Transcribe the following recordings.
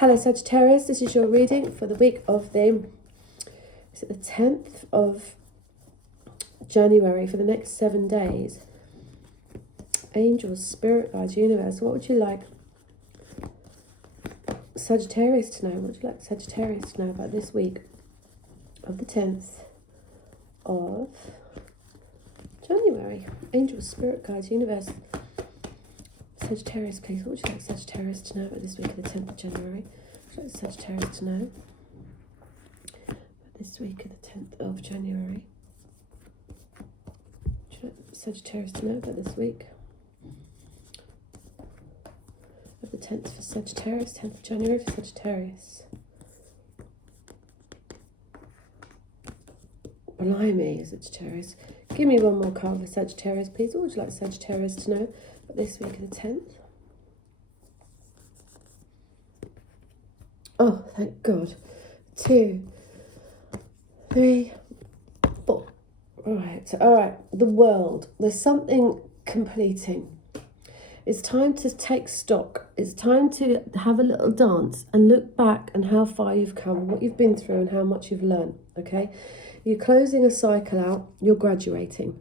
Hello Sagittarius, this is your reading for the week of the 10th of January for the next 7 days. Angels, Spirit Guides, Universe, what would you like Sagittarius to know? What would you like Sagittarius to know about this week of the 10th of January? Angels, Spirit Guides, Universe. Sagittarius, please. What would you like Sagittarius to know about this week of the 10th of January? What would you like Sagittarius to know about this week of the 10th of January? What would you like Sagittarius to know about this week of the 10th for Sagittarius, 10th of January for Sagittarius? Blimey, Sagittarius. Give me one more card for Sagittarius, please. What would you like Sagittarius to know about this week of the 10th? Oh, thank God. 2, 3, 4. All right. The world. There's something completing. It's time to take stock. It's time to have a little dance and look back and how far you've come, what you've been through and how much you've learned, okay? You're closing a cycle out. You're graduating.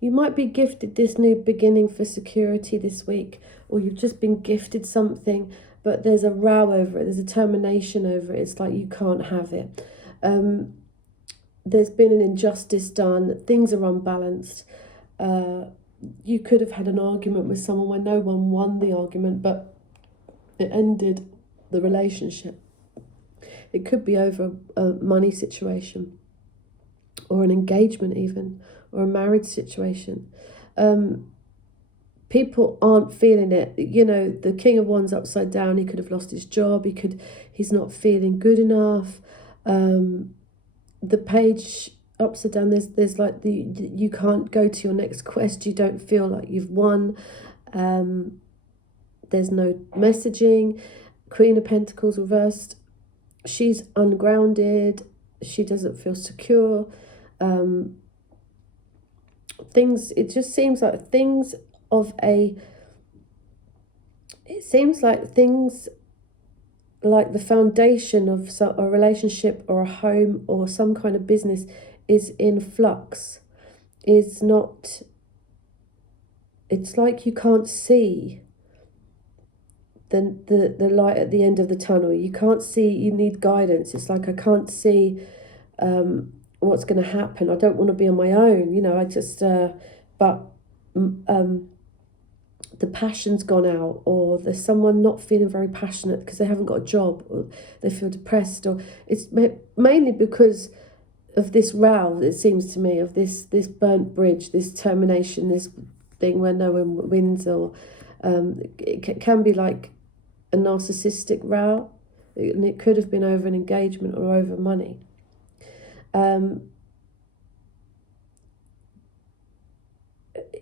You might be gifted this new beginning for security this week, or you've just been gifted something, but there's a row over it. There's a termination over it. It's like you can't have it. There's been an injustice done. Things are unbalanced. You could have had an argument with someone where no one won the argument, but it ended the relationship. It could be over a money situation, or an engagement even, or a marriage situation. People aren't feeling it. You know, the King of Wands upside down. He could have lost his job. He's not feeling good enough. The Page upside down. There's like you can't go to your next quest. You don't feel like you've won. There's no messaging. Queen of Pentacles reversed. She's ungrounded. She doesn't feel secure. It just seems like things like the foundation of a relationship or a home or some kind of business is in flux. It's like you can't see the light at the end of the tunnel. You can't see, you need guidance. It's like I can't see what's going to happen. I don't want to be on my own, I just the passion's gone out, or there's someone not feeling very passionate because they haven't got a job, or they feel depressed, or it's mainly because of this row, it seems to me, of this burnt bridge, this termination, this thing where no one wins, or it can be like a narcissistic row, and it could have been over an engagement or over money.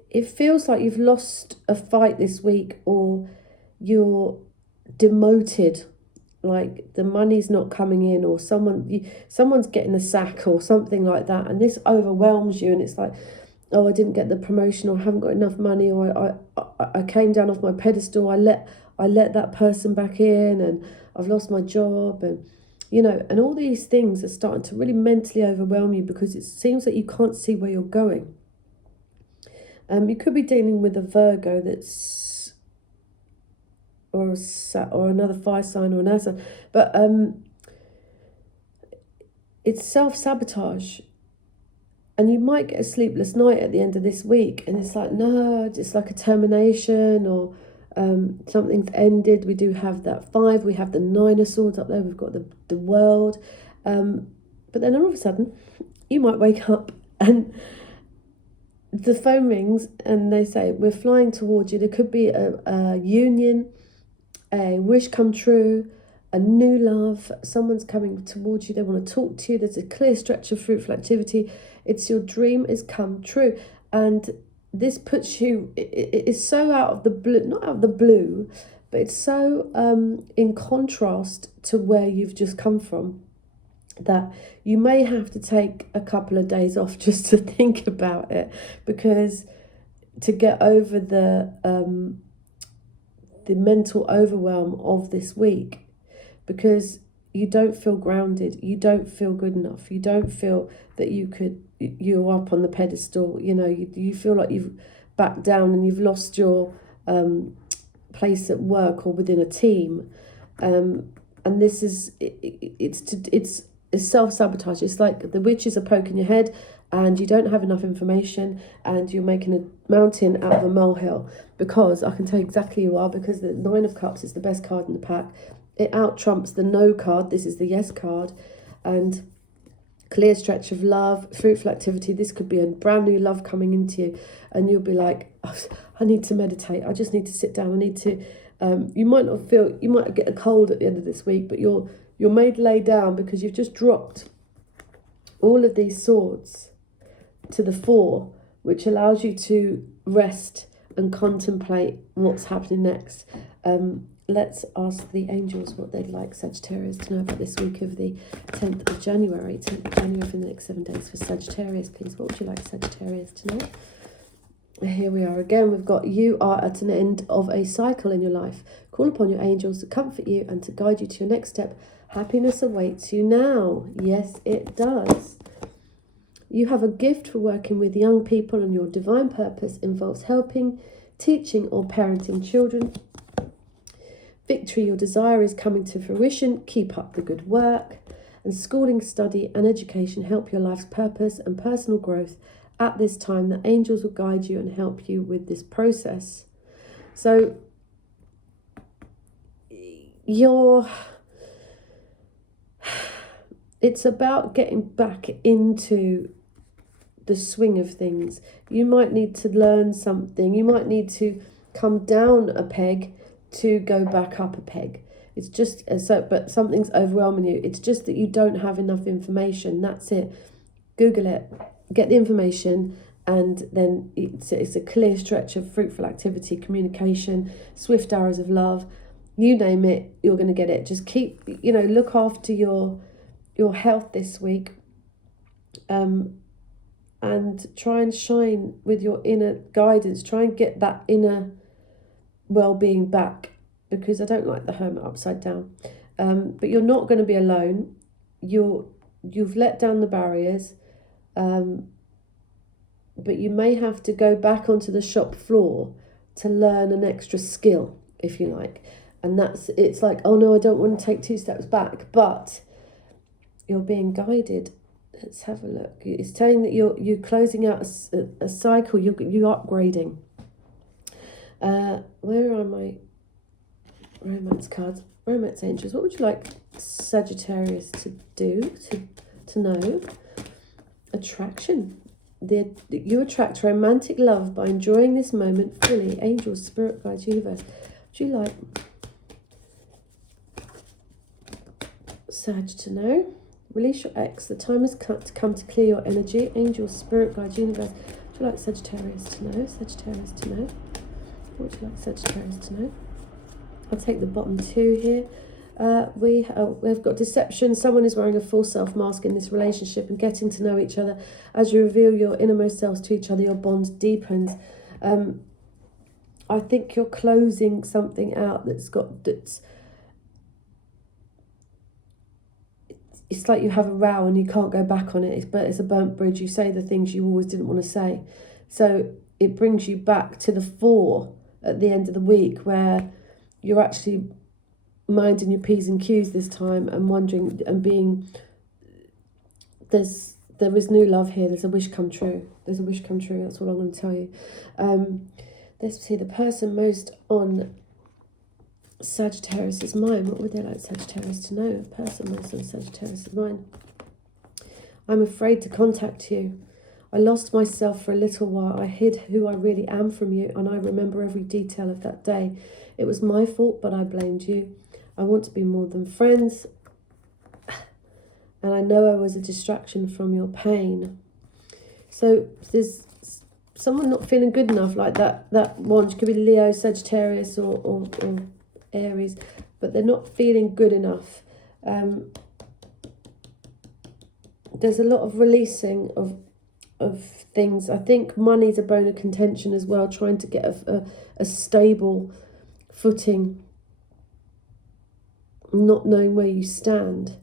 It feels like you've lost a fight this week, or you're demoted, like the money's not coming in, or someone's getting the sack or something like that, and this overwhelms you, and it's like, oh, I didn't get the promotion, or I haven't got enough money, or I came down off my pedestal, I let that person back in, and I've lost my job, and and all these things are starting to really mentally overwhelm you, because it seems that you can't see where you're going. You could be dealing with a Virgo or another fire sign or an air sign, but it's self-sabotage, and you might get a sleepless night at the end of this week, and it's like, no, it's like a termination, or something's ended. We do have that 5, we have the 9 of Swords up there, we've got the World, but then all of a sudden you might wake up and the phone rings and they say, we're flying towards you. There could be a union, a wish come true, a new love. Someone's coming towards you. They want to talk to you. There's a clear stretch of fruitful activity. It's your dream has come true. And this puts you, it's so out of the blue, not out of the blue, but it's so in contrast to where you've just come from, that you may have to take a couple of days off just to think about it, because to get over the mental overwhelm of this week, because you don't feel grounded, you don't feel good enough, you don't feel that you're up on the pedestal, you feel like you've backed down and you've lost your place at work or within a team. And this is, it's self-sabotage. It's like the witches are poking your head and you don't have enough information and you're making a mountain out of a molehill, because I can tell you exactly who you are, because the Nine of Cups is the best card in the pack. It out trumps the no card. This is the yes card. And clear stretch of love, fruitful activity. This could be a brand new love coming into you, and you'll be like, oh, I need to meditate. I just need to sit down. I need to. You might not feel. You might get a cold at the end of this week, but you're made to lay down because you've just dropped all of these swords to the fore, which allows you to rest and contemplate what's happening next. Let's ask the angels what they'd like Sagittarius to know about this week of the 10th of January. 10th of January for the next 7 days for Sagittarius, please. What would you like Sagittarius to know? Here we are again. We've got, you are at an end of a cycle in your life. Call upon your angels to comfort you and to guide you to your next step. Happiness awaits you now. Yes, it does. You have a gift for working with young people, and your divine purpose involves helping, teaching or parenting children. Victory, your desire is coming to fruition. Keep up the good work. And schooling, study and education help your life's purpose and personal growth. At this time, the angels will guide you and help you with this process. So it's about getting back into the swing of things. You might need to learn something. You might need to come down a peg to go back up a peg. It's just but something's overwhelming you. It's just that you don't have enough information. That's it. Google it, get the information, and then it's a clear stretch of fruitful activity, communication, swift arrows of love. You name it, you're going to get it. Just keep, look after your health this week, and try and shine with your inner guidance. Try and get that inner well-being back, because I don't like the Hermit upside down. But you're not going to be alone. You've let down the barriers, but you may have to go back onto the shop floor to learn an extra skill, if you like. And it's like, oh no, I don't want to take 2 steps back, but you're being guided. Let's have a look. It's telling that you're closing out a cycle. You're upgrading. Where are my romance cards? Romance angels. What would you like Sagittarius to do, to know? Attraction. You attract romantic love by enjoying this moment fully. Angels, spirit guides, universe. Would you like Sag to know? Release your ex. The time has come to clear your energy. Angels, spirit guides, universe. Would you like Sagittarius to know? Sagittarius to know. What would you like Sagittarius to know? I'll take the bottom 2 here. We've got deception. Someone is wearing a full self mask in this relationship and getting to know each other. As you reveal your innermost selves to each other, your bond deepens. I think you're closing something out it's like you have a row and you can't go back on it. It's a burnt bridge. You say the things you always didn't want to say. So it brings you back to the fore at the end of the week, where you're actually minding your P's and Q's this time and wondering and being, there is new love here. There's a wish come true. There's a wish come true. That's all I'm going to tell you. Let's see, the person most on Sagittarius's mind. What would they like Sagittarius to know? The person most on Sagittarius's mind. I'm afraid to contact you. I lost myself for a little while. I hid who I really am from you, and I remember every detail of that day. It was my fault, but I blamed you. I want to be more than friends, and I know I was a distraction from your pain. So there's someone not feeling good enough, like that one. It could be Leo, Sagittarius, or Aries, but they're not feeling good enough. There's a lot of releasing of things. I think money's a bone of contention as well, trying to get a stable footing, not knowing where you stand,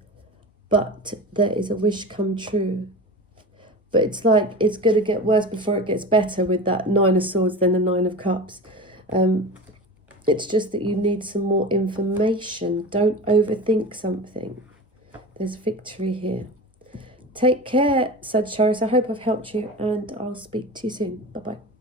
but there is a wish come true. But it's like it's going to get worse before it gets better with that Nine of Swords, then the Nine of Cups. It's just that you need some more information. Don't overthink something. There's victory here. Take care, Sagittarius. I hope I've helped you, and I'll speak to you soon. Bye-bye.